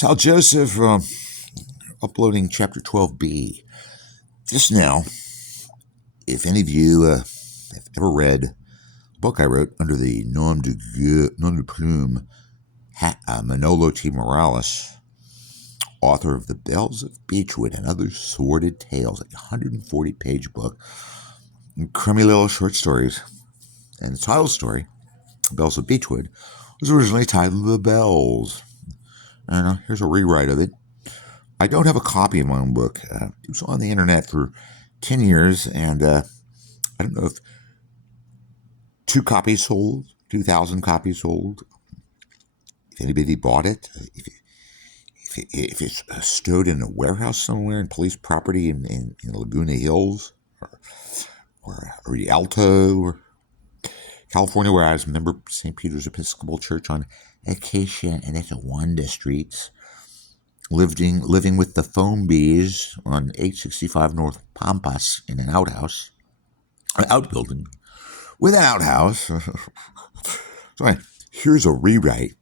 It's Hal Joseph uploading chapter 12b. Just now, if any of you have ever read a book I wrote under the nom de plume, Manolo T. Morales, author of The Bells of Beechwood and Other Sordid Tales, a 140-page book, and crummy little short stories. And the title story, The Bells of Beechwood, was originally titled The Bells. And here's a rewrite of it. I don't have a copy of my own book. It was on the internet for 10 years, and I don't know if 2 copies sold, 2,000 copies sold. If anybody bought it, if it's stowed in a warehouse somewhere in police property in Laguna Hills or Rialto or California, where I was a member of St. Peter's Episcopal Church on Acacia and Etiwanda Streets, living with the foam bees on 865 North Pampas in an outbuilding with an outhouse. So here's a rewrite,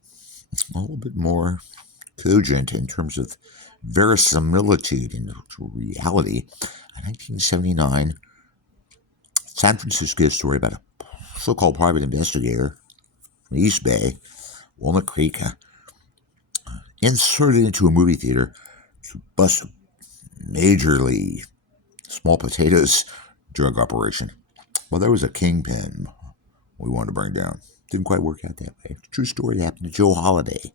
a little bit more cogent in terms of verisimilitude and reality. A 1979 San Francisco story about a so-called private investigator from East Bay, Walnut Creek, inserted into a movie theater to bust a majorly small potatoes drug operation. Well, there was a kingpin we wanted to bring down. Didn't quite work out that way. True story that happened to Joe Holliday.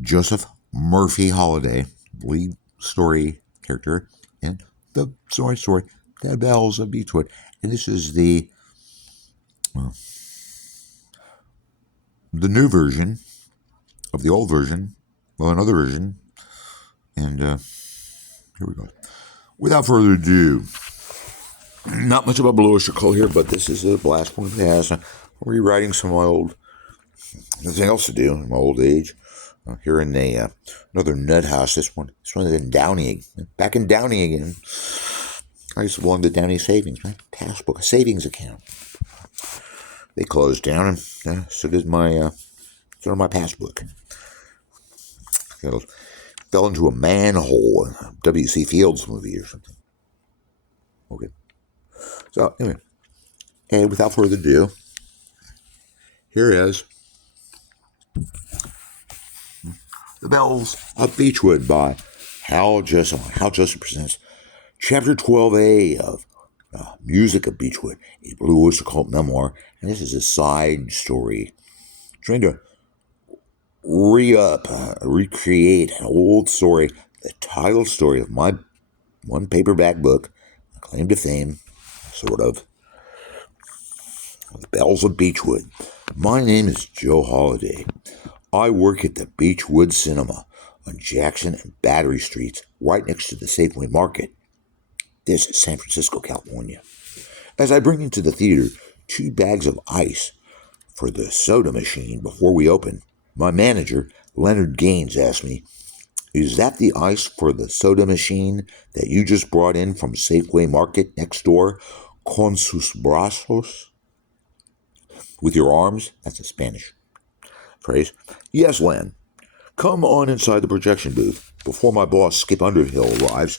Joseph Murphy Holliday, lead story character in the story, The Bells of Beechwood. And this is the new version of the old version. Well, another version. And here we go. Without further ado, not much of a bluish color here, but this is a blast from the past. I'm rewriting some of my old, nothing else to do in my old age. Here in another nut house. This one is in Downey. Back in Downey again. I used to belong to Downey Savings, my passbook, a savings account. They closed down, and so did my passbook. Fell into a manhole in a W.C. Fields movie or something. Okay. So anyway, and without further ado, here is The Bells of Beechwood by Hal Joseph. Hal Joseph presents Chapter 12a of Music of Beechwood, a Blue Oyster Cult memoir. And this is a side story trying to recreate an old story, the title story of my one paperback book, claim to fame, sort of, The Bells of Beechwood. My name is Joe Holliday. I work at the Beechwood Cinema on Jackson and Battery Streets, right next to the Safeway Market. This is San Francisco, California. As I bring into the theater 2 bags of ice for the soda machine before we open, my manager, Leonard Gaines, asked me, "Is that the ice for the soda machine that you just brought in from Safeway Market next door, con sus brazos?" With your arms? That's a Spanish phrase. "Yes, Len. Come on inside the projection booth before my boss, Skip Underhill, arrives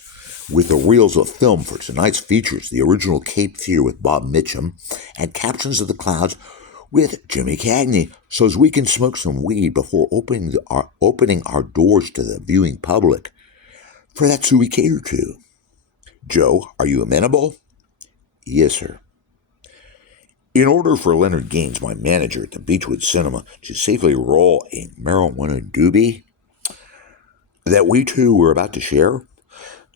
with the reels of film for tonight's features, the original Cape Fear with Bob Mitchum, and Captains of the Clouds with Jimmy Cagney, so as we can smoke some weed before opening our doors to the viewing public. For that's who we cater to. Joe, are you amenable?" "Yes, sir." In order for Leonard Gaines, my manager at the Beechwood Cinema, to safely roll a marijuana doobie that we two were about to share,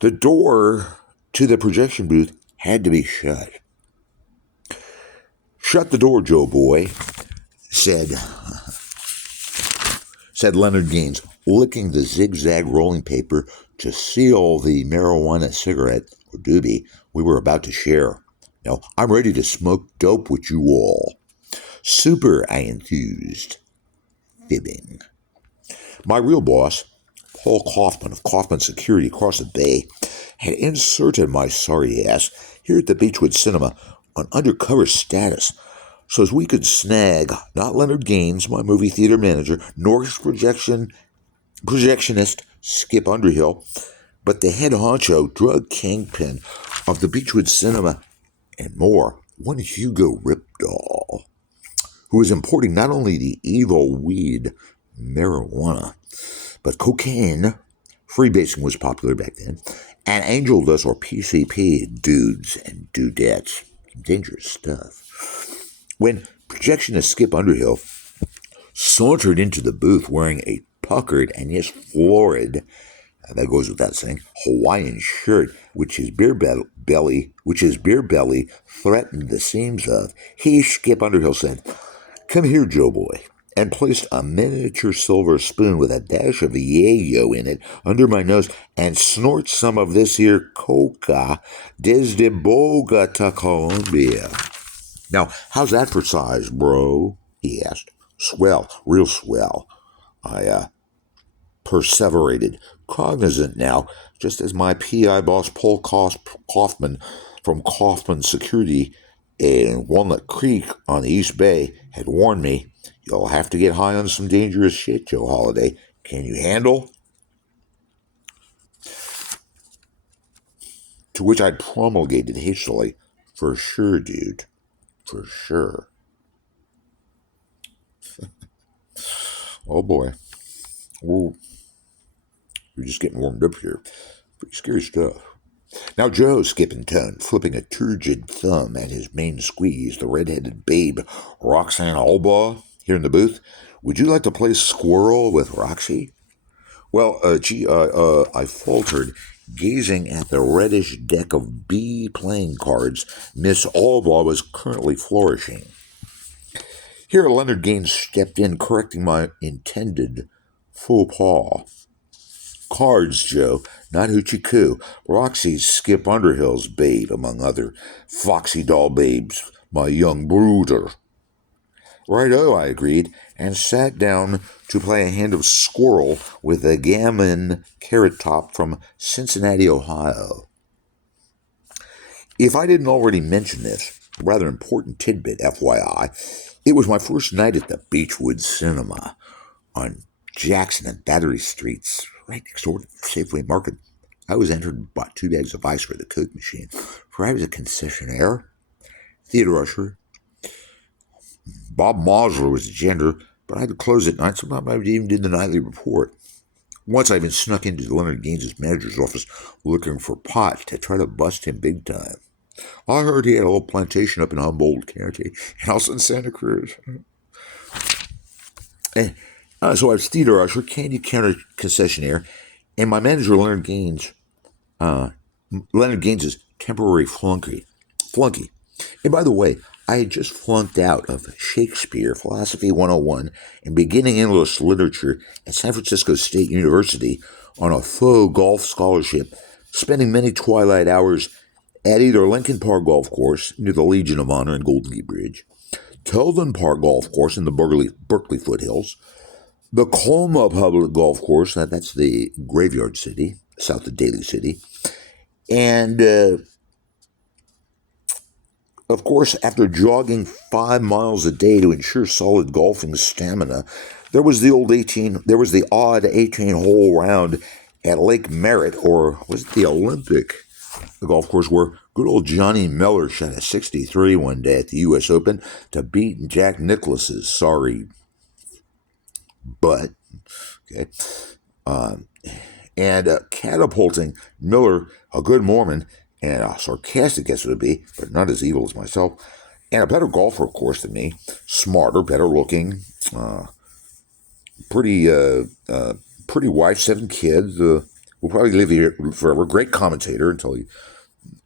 the door to the projection booth had to be shut. "Shut the door, Joe boy," said Leonard Gaines, licking the zigzag rolling paper to seal the marijuana cigarette or doobie we were about to share. "Now, I'm ready to smoke dope with you all." "Super," I enthused, fibbing. My real boss, Paul Kaufman of Kaufman Security across the bay, had inserted my sorry ass here at the Beechwood Cinema on undercover status, so as we could snag not Leonard Gaines, my movie theater manager, nor his projection projectionist Skip Underhill, but the head honcho drug kingpin of the Beechwood Cinema and more, one Hugo Ripdahl, who was importing not only the evil weed marijuana, but cocaine. Freebasing was popular back then, and angel dust or PCP dudes and dudettes. Dangerous stuff. When projectionist Skip Underhill sauntered into the booth wearing a puckered and yes, florid, that goes without saying, Hawaiian shirt, which his beer belly threatened the seams of, he, Skip Underhill, said, "Come here, Joe boy," and placed a miniature silver spoon with a dash of yayo in it under my nose and snort some of this here coca desde Bogota, Colombia. Now, how's that for size, bro? He asked. Swell, real swell. I perseverated, cognizant now, just as my PI boss Paul Kaufman from Kaufman Security in Walnut Creek on the East Bay had warned me, "You'll have to get high on some dangerous shit, Joe Holiday. Can you handle?" To which I promulgated hastily, "For sure, dude. For sure." Oh boy. We're just getting warmed up here. Pretty scary stuff. Now Joe, skipping tone, flipping a turgid thumb at his main squeeze, the red-headed babe, Roxanne Alba, here in the booth. "Would you like to play squirrel with Roxy?" "Well, I faltered, gazing at the reddish deck of B playing cards Miss Alba was currently flourishing. Here Leonard Gaines stepped in, correcting my intended faux pas. "Cards, Joe, not hoochie coo. Roxy's Skip Underhill's babe, among other foxy doll babes, my young brooder." "Right-o," I agreed, and sat down to play a hand of squirrel with a gammon carrot top from Cincinnati, Ohio. If I didn't already mention this, rather important tidbit, FYI, it was my first night at the Beechwood Cinema on Jackson and Battery Streets, right next door to the Safeway Market. I was entered and bought 2 bags of ice for the Coke machine, for I was a concessionaire, theater usher. Bob Mosler was the gender, but I had to close at night, sometimes I even did the nightly report. Once I even snuck into Leonard Gaines's manager's office looking for pot to try to bust him big time. I heard he had a little plantation up in Humboldt County and also in Santa Cruz. So I was theater usher, candy counter concessionaire, and my manager, Leonard Gaines's temporary flunky. And by the way, I had just flunked out of Shakespeare, Philosophy 101, and beginning English literature at San Francisco State University on a faux golf scholarship, spending many twilight hours at either Lincoln Park Golf Course near the Legion of Honor and Golden Gate Bridge, Tilden Park Golf Course in the Berkeley foothills, the Colma Public Golf Course, that's the graveyard city, south of Daly City, and of course, after jogging 5 miles a day to ensure solid golfing stamina, there was the odd 18-hole round at Lake Merritt, or was it the Olympic, the golf course where good old Johnny Miller shot a 63 one day at the U.S. Open to beat Jack Nicklaus's sorry butt. Okay. And catapulting Miller, a good Mormon, and a sarcastic guess it would be, but not as evil as myself, and a better golfer, of course, than me, smarter, better looking, pretty wife, 7 kids, will probably live here forever. Great commentator until he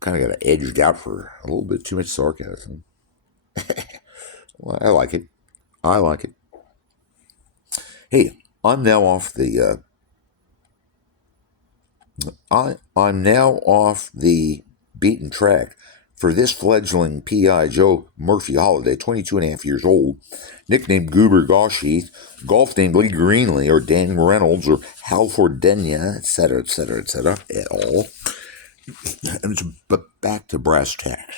kind of got edged out for a little bit too much sarcasm. Well, I like it. I like it. Hey, I'm now off the I'm now off the beaten track for this fledgling PI, Joe Murphy Holiday, 22 and a half years old, nicknamed Goober Gawsheath, golf named Lee Greenlee or Dan Reynolds or Hal Fordenia, etc., etc., etc., et al. But back to brass tacks.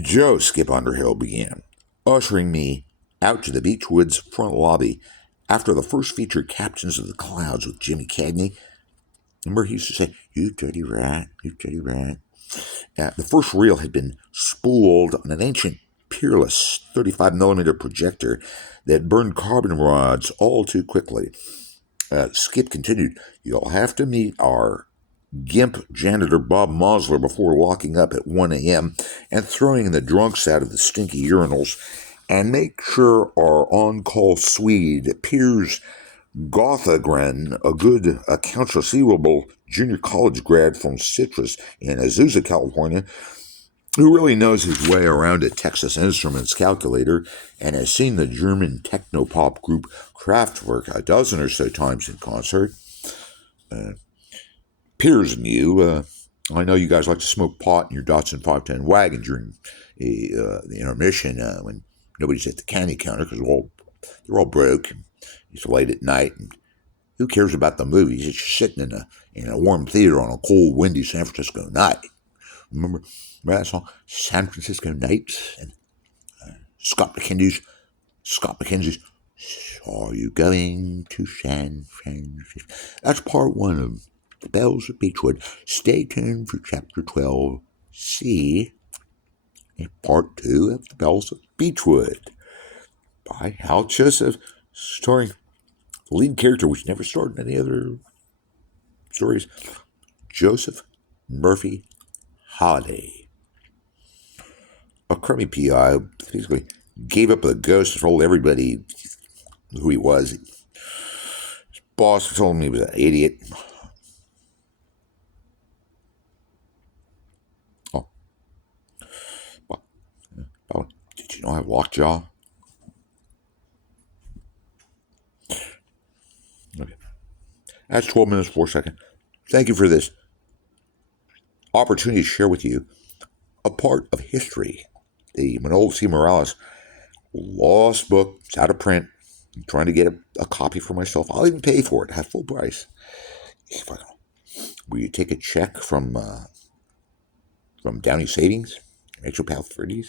Joe Skip Underhill began, ushering me out to the Beechwood's front lobby After the first featured Captains of the Clouds with Jimmy Cagney, remember he used to say, "You dirty rat, you dirty rat." The first reel had been spooled on an ancient Peerless 35mm projector that burned carbon rods all too quickly. Skip continued, "You'll have to meet our gimp janitor Bob Mosler before locking up at 1 a.m. and throwing the drunks out of the stinky urinals, and make sure our on-call Swede, Piers Gothagren, a good accounts receivable junior college grad from Citrus in Azusa, California, who really knows his way around a Texas Instruments calculator and has seen the German technopop group Kraftwerk a dozen or so times in concert. Piers and you, I know you guys like to smoke pot in your Datsun 510 wagon during the intermission when nobody's at the candy counter because they're all broke. And it's late at night, and who cares about the movies? It's just sitting in a warm theater on a cold, windy San Francisco night. Remember that song, San Francisco Nights, and Scott McKenzie's "Are You Going to San Francisco?" That's part one of The Bells of Beechwood. Stay tuned for Chapter 12c, and part two of The Bells of Beechwood by Hal Joseph, starring the lead character, which never starred in any other stories, Joseph Murphy Holiday. A crummy PI basically gave up the ghost and told everybody who he was. His boss told him he was an idiot. Oh, well, did you know I have lockjaw? Okay. That's 12 minutes, 4 seconds. Thank you for this opportunity to share with you a part of history. The Manolo C. Morales lost book. It's out of print. I'm trying to get a copy for myself. I'll even pay for it at full price. Will you take a check from Downey Savings? Metro Pal 30s?